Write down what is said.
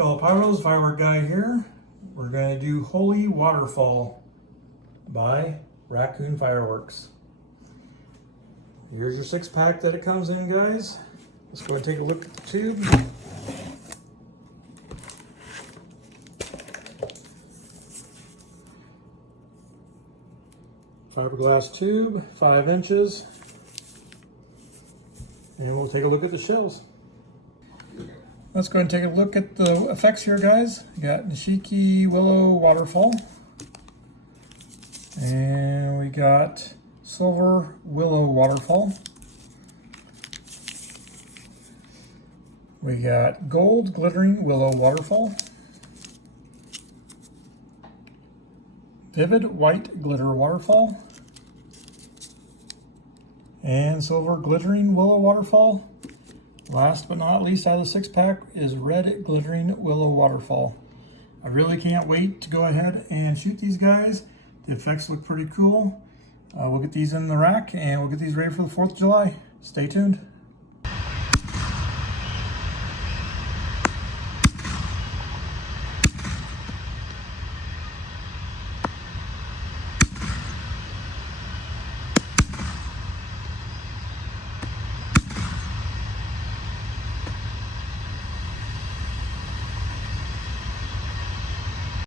fellow pyros, firework guy here. We're going to do Holy Waterfall by Raccoon Fireworks. Here's your 6-pack that it comes in, guys. Let's go and take a look at the tube. Fiberglass tube, 5 inches. And we'll take a look at the shells. Let's go and take a look at the effects here, guys. We got Nishiki Willow Waterfall. And we got Silver Willow Waterfall. We got Gold Glittering Willow Waterfall. Vivid White Glitter Waterfall. And Silver Glittering Willow Waterfall. Last but not least, out of the 6-pack is Red Glittering Willow Waterfall. I really can't wait to go ahead and shoot these guys. The effects look pretty cool. We'll get these in the rack and we'll get these ready for the 4th of July. Stay tuned.